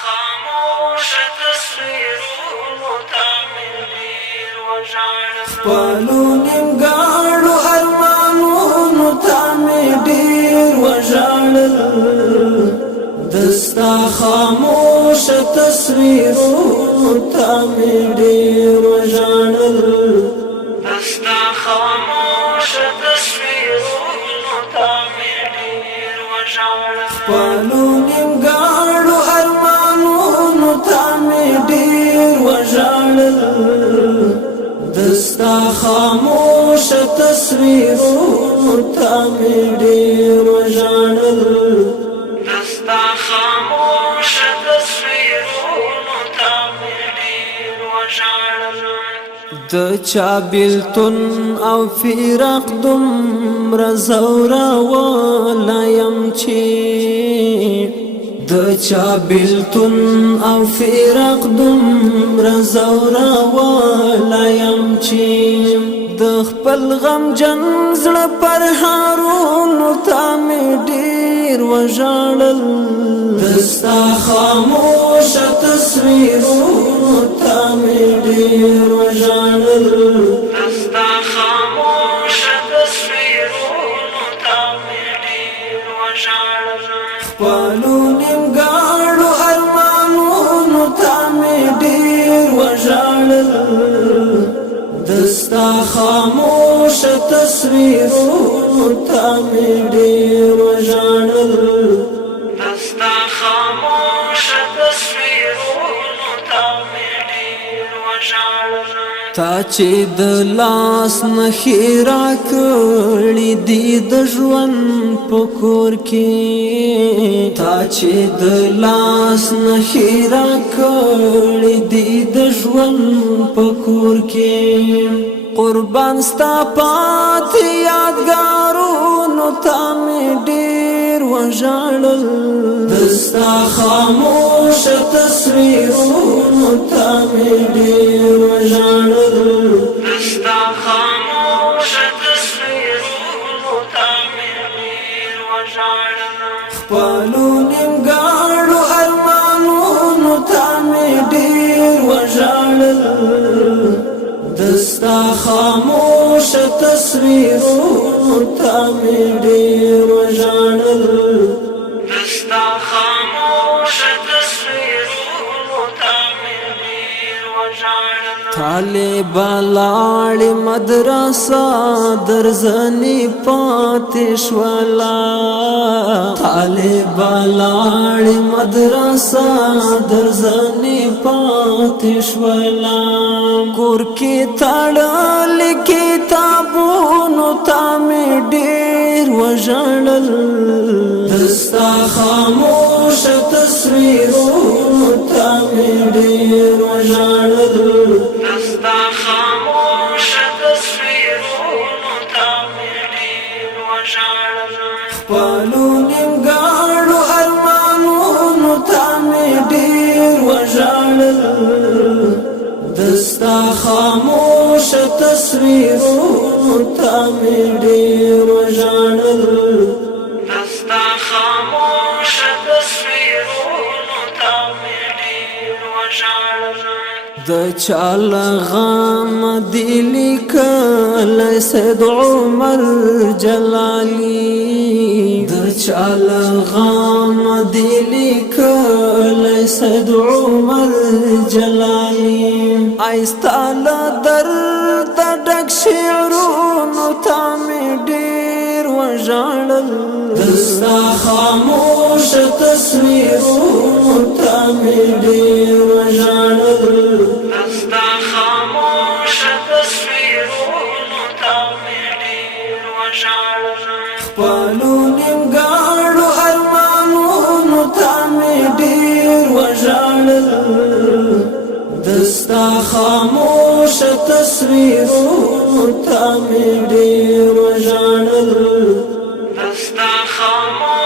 خاموش تصویرونو تا مې ډېر وژړل خپلو نیمګړو ارمانونو تا مې ډېر وژړل دستا خاموش تصویرونو تا مې ډېر وژړل دستا خاموش تصویرونو تا مې ډېر وژړل خپلو نیمګړو ارمانونو تا مې ډېر وژړل دستا خاموش تصویرونو تا مې ډېر وژړل دستا خاموش تصویرونو تا مې ډېر وژړل د چا بیلتون او فراق دومره زورولی یم چې د چا بیلتون او فراق دومره زورولی یم چې د خپل غمجن زړه پر هارونو تا مې ډېر وژړل دستا خاموش تصویرونو تا مې ډېر وژړل دستا خاموش تصویرونو تا مې ډېر وژړل خپلو نیمګړو ارمانونو تا مې ډېر وژړل دستا خاموش تصویرونو تا مې ډېر وژړل دستا خاموش تصویرونو تا مې ډېر وژړل تا چې د لاس نښې راکړې دي د ژوند په کور کې تا چې د لاس نښې راکړې دي د ژوند په کور کې قربان ستا پاتې یادګارونو تا مې ډېر وژړل دستا خاموش تصویرونو تا مې ډېر وژړل دستا خاموش تصویرونو تا مې ډېر وژړل خپلو نیمګړو ارمانونو تا مې ډېر وژړل دستا خاموش تصویرونو تا مې ډېر وژړل دستا خاموش تصویرونو تا مې ډېر وژړل طالبه لاړې مدرسه درځنې پاتې شوله طالبه لاړې مدرسه درځنې پاتې شوله کور کې تړلې کتابونو تا مې ډېر وژړل دستا خاموش تصویرونو تا مې ډېر وژړل دستا خاموش تصویرونو تا مې ډېر وژړل خپلو نیمګړو ارمانونو تا مې ډېر وژړل دستا خاموش تصویرونو تا مې ډېر وژړل دستا خاموش تصویرونو تا مې ډېر وژړل د چا لغم دی لیکلی سید عمر جلالی د چا لغم دی لیکلی سید عمر جلالی آیستا له درد ډک شعرونو تا مې ډېر وژړل دستا خاموش تصویرونو تا مې ډېر وژړل دستا خاموش تصویرونو تا مې ډېر وژړل خپلو نیمګړو ارمانونو تا مې ډېر وژړل دستا خاموش تصویرونو تا مې ډېر وژړل دستا خاموش